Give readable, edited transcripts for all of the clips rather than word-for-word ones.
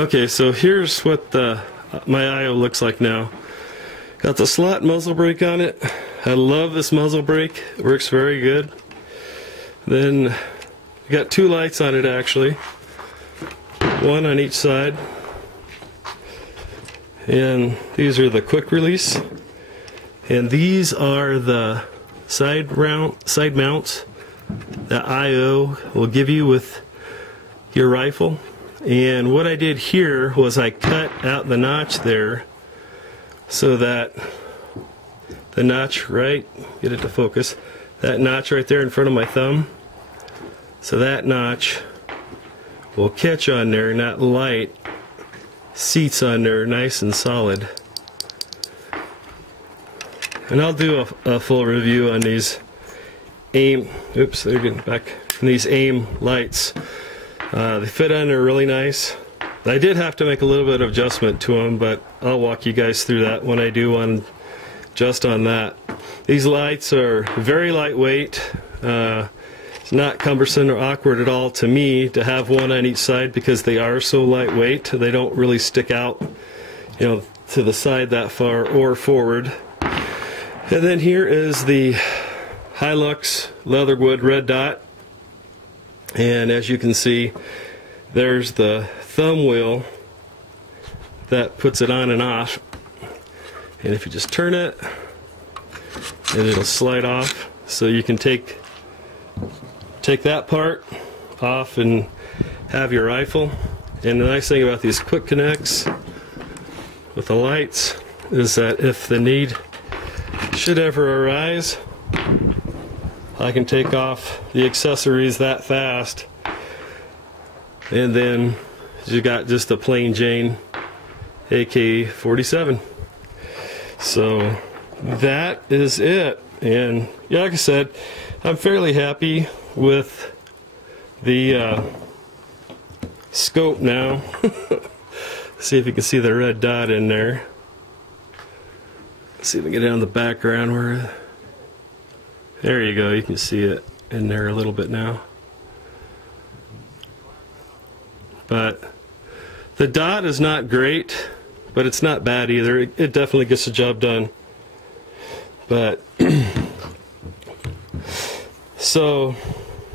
Okay, so here's what my IO looks like now. Got the slot muzzle brake on it. I love this muzzle brake. It works very good. Then we got two lights on it actually. One on each side. And these are the quick release. And these are the side mounts that IO will give you with your rifle. And what I did here was I cut out the notch there so that the notch right, get it to focus, that notch right there in front of my thumb, so that notch will catch on there and that light seats on there nice and solid. And I'll do a full review on these aim, oops, they're getting back, these aim lights. They fit on there really nice. I did have to make a little bit of adjustment to them, but I'll walk you guys through that when I do one just on that. These lights are very lightweight. It's not cumbersome or awkward at all to me to have one on each side because they are so lightweight. They don't really stick out, you know, to the side that far or forward. And then here is the Hi-Lux Leatherwood red dot. And as you can see, there's the thumb wheel that puts it on and off. And if you just turn it, and it'll slide off. So you can take that part off and have your rifle. And the nice thing about these quick connects with the lights is that if the need should ever arise, I can take off the accessories that fast, and then you got just a plain Jane AK-47. So that is it. And yeah, like I said, I'm fairly happy with the scope now. See if you can see the red dot in there. Let's see if we can get down the background where. There you go, you can see it in there a little bit now. But the dot is not great, but it's not bad either. It definitely gets the job done. But so,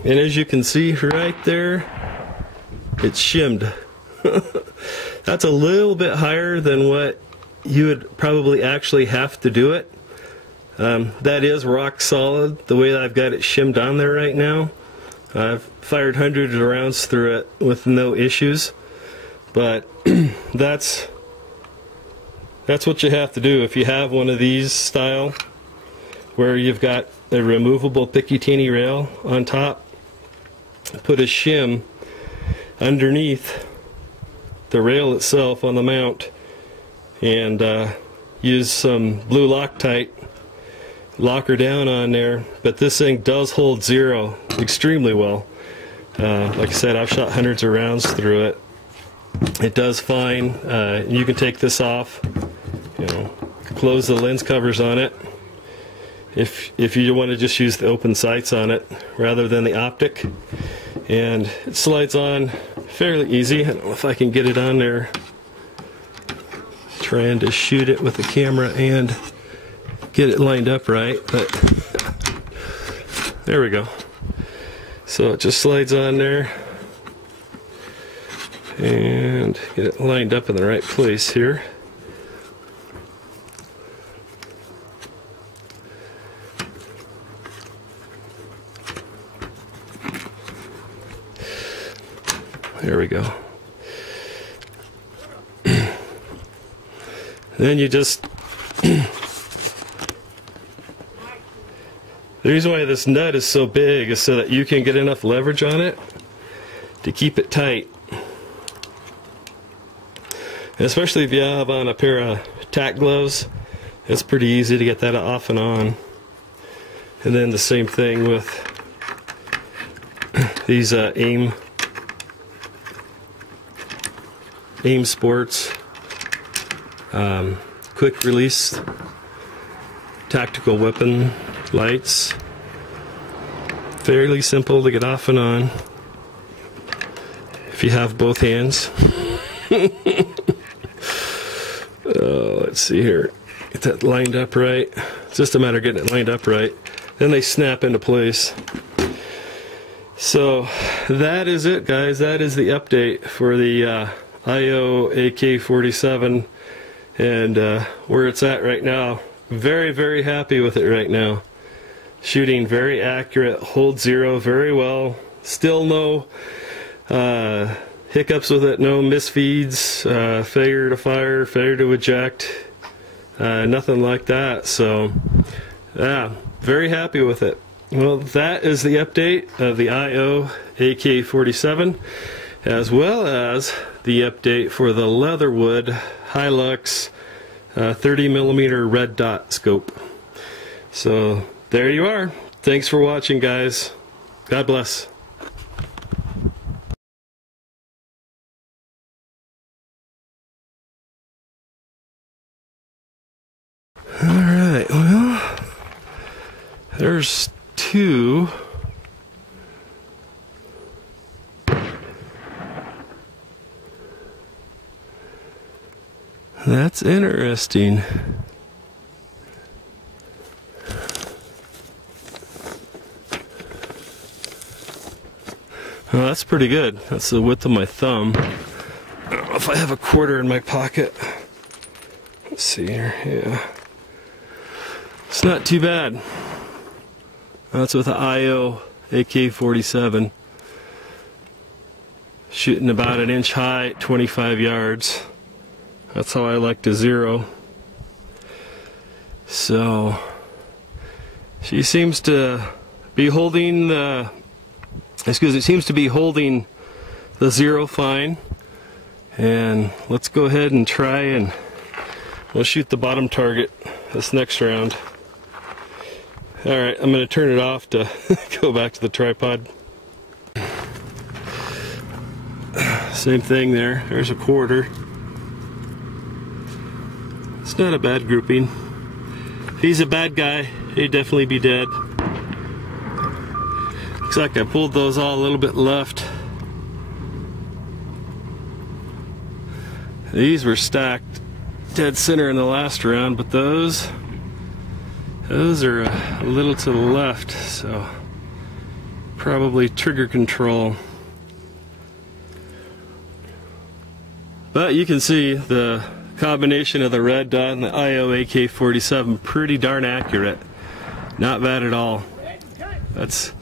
and as you can see right there, it's shimmed. That's a little bit higher than what you would probably actually have to do it. That is rock solid the way that I've got it shimmed on there right now. I've fired hundreds of rounds through it with no issues, but that's what you have to do if you have one of these style where you've got a removable Picatinny rail on top. Put a shim underneath the rail itself on the mount and use some blue Loctite. Lock her down on there, but this thing does hold zero extremely well. Like I said, I've shot hundreds of rounds through it. It does fine. You can take this off, you know, close the lens covers on it if you want to just use the open sights on it rather than the optic, and it slides on fairly easy. I don't know if I can get it on there, trying to shoot it with the camera and get it lined up right, but there we go. So it just slides on there and get it lined up in the right place here. There we go. Then you just the reason why this nut is so big is so that you can get enough leverage on it to keep it tight. And especially if you have on a pair of tack gloves, it's pretty easy to get that off and on. And then the same thing with these aim sports quick release tactical weapon lights. Fairly simple to get off and on if you have both hands. Let's see here. Get that lined up right. It's just a matter of getting it lined up right. Then they snap into place. So that is it, guys. That is the update for the IO AK-47 and where it's at right now. Very, very happy with it right now. Shooting very accurate, hold zero very well. Still no hiccups with it, no misfeeds, failure to fire, failure to eject, nothing like that. So yeah, very happy with it. Well, that is the update of the IO AK-47, as well as the update for the Leatherwood Hi-Lux 30mm red dot scope. So there you are. Thanks for watching, guys. God bless. Alright, well, there's two. That's interesting. Well, that's pretty good. That's the width of my thumb. I don't know if I have a quarter in my pocket. Let's see here. Yeah. It's not too bad. That's with the IO AK-47. Shooting about an inch high at 25 yards. That's how I like to zero. So she seems to be holding the seems to be holding the zero fine. And let's go ahead and try and we'll shoot the bottom target this next round. Alright, I'm going to turn it off to go back to the tripod. Same thing there. There's a quarter. It's not a bad grouping. If he's a bad guy, he'd definitely be dead. Looks like I pulled those all a little bit left. These were stacked dead center in the last round, but those are a little to the left, so probably trigger control. But you can see the combination of the red dot and the IO AK-47 pretty darn accurate. Not bad at all. That's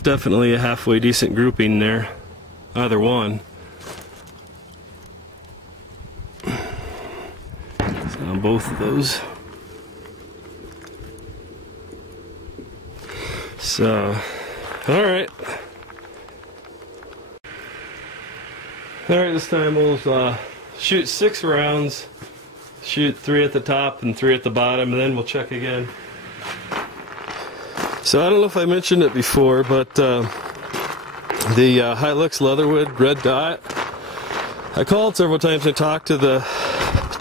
definitely a halfway decent grouping there. Either one. So on both of those. So, alright. Alright, this time we'll shoot 6 rounds. Shoot 3 at the top and 3 at the bottom, and then we'll check again. So I don't know if I mentioned it before, but the Hi-Lux Leatherwood red dot, I called several times to talk to the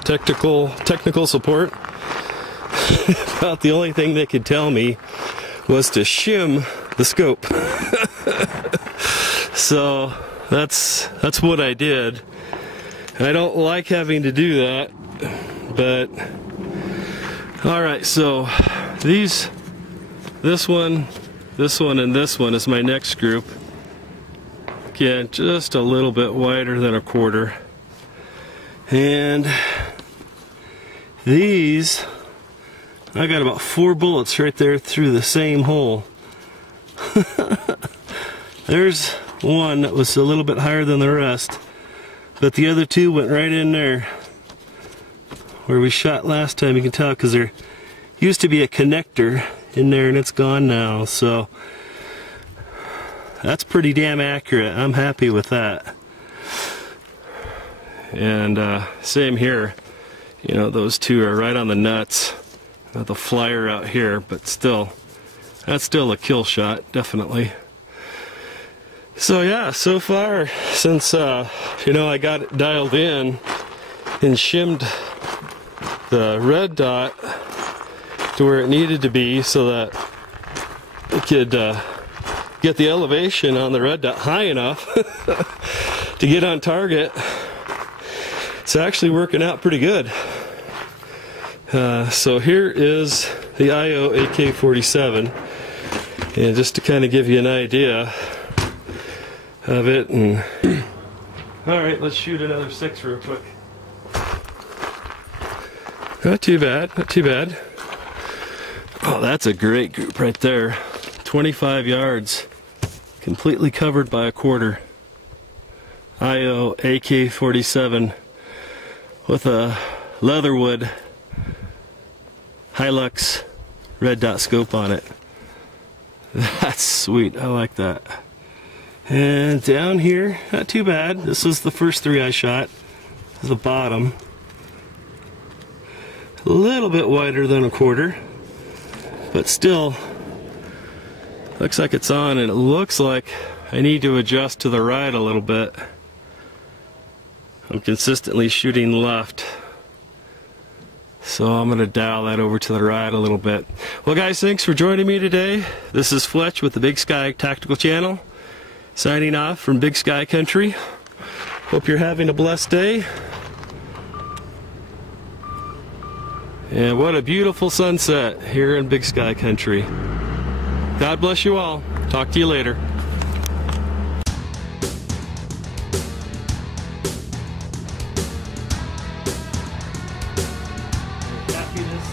technical support. About the only thing they could tell me was to shim the scope. So that's what I did. I don't like having to do that, but alright, so this one, and this one is my next group. Again, just a little bit wider than a quarter. And these, I got about 4 bullets right there through the same hole. There's one that was a little bit higher than the rest, but the other 2 went right in there where we shot last time. You can tell because there used to be a connector in there and it's gone now, so that's pretty damn accurate. I'm happy with that. And same here, you know, those 2 are right on the nuts. Got the flyer out here, but still, that's still a kill shot, definitely. So yeah, so far since you know, I got it dialed in and shimmed the red dot to where it needed to be so that it could get the elevation on the red dot high enough to get on target. it's actually working out pretty good. So here is the IO AK-47, and just to kind of give you an idea of it. And alright, let's shoot another 6 real quick. Not too bad, not too bad. Oh, that's a great group right there. 25 yards, completely covered by a quarter. IO AK-47 with a Leatherwood Hi-Lux red dot scope on it. That's sweet, I like that. And down here, not too bad. This was the first 3 I shot. This is the bottom. A little bit wider than a quarter, but still looks like it's on, and it looks like I need to adjust to the right a little bit. I'm consistently shooting left, so I'm going to dial that over to the right a little bit. Well guys, thanks for joining me today. This is Fletch with the Big Sky Tactical Channel, signing off from Big Sky Country. Hope you're having a blessed day. And what a beautiful sunset here in Big Sky Country. God bless you all. Talk to you later. Happiness.